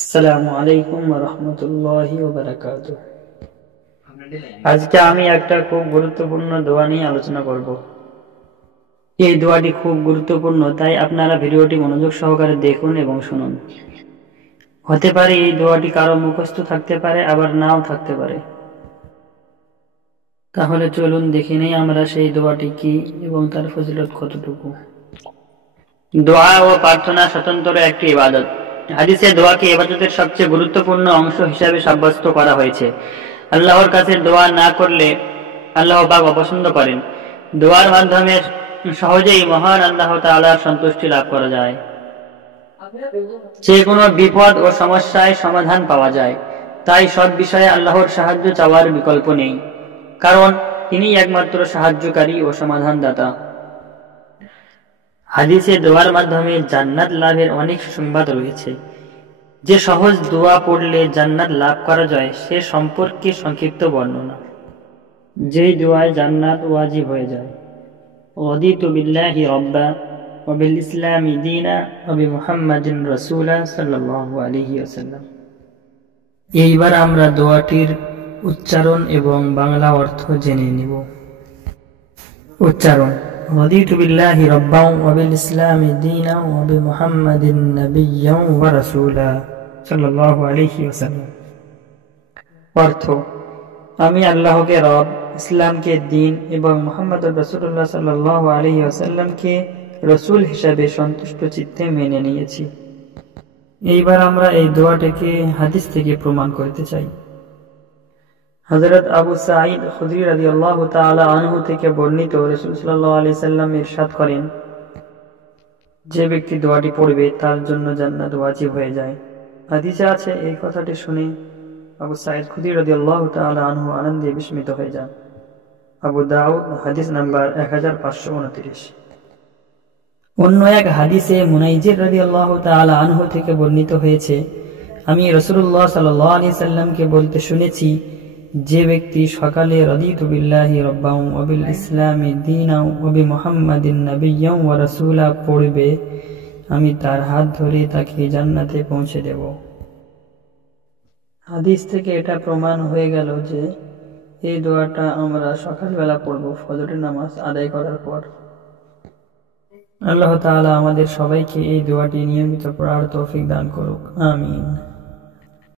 আসসালামু আলাইকুম ওয়া রাহমাতুল্লাহি ওয়া বারাকাতুহু। আজকে আমি একটা খুব গুরুত্বপূর্ণ দোয়া নিয়ে আলোচনা করব। এই দোয়াটি খুব গুরুত্বপূর্ণ, তাই আপনারা ভিডিওটি মনোযোগ সহকারে দেখুন এবং শুনুন। হতে পারে এই দোয়াটি কারো মুখস্থ থাকতে পারে, আবার নাও থাকতে পারে। তাহলে চলুন দেখে নেই আমরা সেই দোয়াটি কি এবং তার ফজিলত কতটুকু। দোয়া ও প্রার্থনা স্বতন্ত্র একটি ইবাদত। হাদিসে দোয়াকে ইবাদতের সবচেয়ে গুরুত্বপূর্ণ অংশ হিসাবে সাব্যস্ত করা হয়েছে। আল্লাহর কাছে দোয়া না করলে আল্লাহ পাক অপছন্দ করেন। দোয়ার মাধ্যমে সহজেই মহান আল্লাহ তাআলার সন্তুষ্টি লাভ করা যায়। যে কোনো বিপদ ও সমস্যায় সমাধান পাওয়া যায়। তাই সব বিষয়ে আল্লাহর সাহায্য চাওয়ার বিকল্প নেই, কারণ তিনি একমাত্র সাহায্যকারী ও সমাধানদাতা। হাদিসে দোয়ার মাধ্যমে জান্নাত লাভের অনেক সুসংবাদ রয়েছে। যে সহজ দোয়া পড়লে জান্নাত লাভ করা যায় সে সম্পর্কে সংক্ষিপ্ত বর্ণনা। যেই দোয়ায় জান্নাত ওয়াজিব হয়ে যায়। রাদিতু বিল্লাহি রাব্বা ওয়া বিল ইসলামি দীনা ওয়া বিমুহাম্মাদিন রাসূলা সাল্লাল্লাহু আলাইহি ওয়াসাল্লাম। এইবার আমরা দোয়াটির উচ্চারণ এবং বাংলা অর্থ জেনে নিব। উচ্চারণ: রাদিতু বিল্লাহি রাব্বান ওয়া বিল ইসলামি দীনা ওয়া বিমুহাম্মাদিন নাবিয়্যান ওয়া রাসূলা সাল্লাল্লাহু আলাইহি ওয়াসাল্লাম। অর্থ: আমি আল্লাহকে রব, ইসলামকে দ্বীন এবং মুহাম্মদুর রাসূলুল্লাহ সাল্লাল্লাহু আলাইহি ওয়াসাল্লামকে রাসূল হিসাবে সন্তুষ্ট চিত্তে মেনে নিয়েছি। এইবার আমরা এই দোয়াটাকে হাদিস থেকে প্রমাণ করতে চাই। হযরত আবু সাঈদ খুদরি রাদিয়াল্লাহু তাআলা আনহু থেকে বর্ণিত, রাসূল সাল্লাল্লাহু আলাইহি সাল্লাম ইরশাদ করেন, যে ব্যক্তি দোয়াটি পড়বে তার জন্য জান্নাত ওয়াজিব হয়ে যায়। হাদিসে আছে, এই কথাটি শুনে আবু সাঈদ খুদরি রাদিয়াল্লাহু তাআলা আনহু আনন্দে বিস্মিত হয়ে যান। আবু দাউদ হাদিস নাম্বার 1529। অন্য এক হাদিসে মুনাইজির রাদিয়াল্লাহু তাআলা আনহু থেকে বর্ণিত হয়েছে, আমি রাসূলুল্লাহ সাল্লাল্লাহু আলাইহি সাল্লামকে বলতে শুনেছি, যে ব্যক্তি সকালে রাদিতু বিল্লাহি রাব্বান ওয়া বিল ইসলামি দীনান ওয়া বিমুহাম্মাদিন নাবিয়্যান ওয়া রাসূলা পড়বে, আমি তার হাত ধরে তাকে জান্নাতে পৌঁছে দেব। হাদিস থেকে এটা প্রমাণ হয়ে গেল যে এই দোয়াটা আমরা সকালবেলা পড়ব ফজরের নামাজ আদায় করার পর। আল্লাহ তাআলা আমাদের সবাইকে এই দোয়াটি নিয়মিত পড়ার তৌফিক দান করুক। আমিন।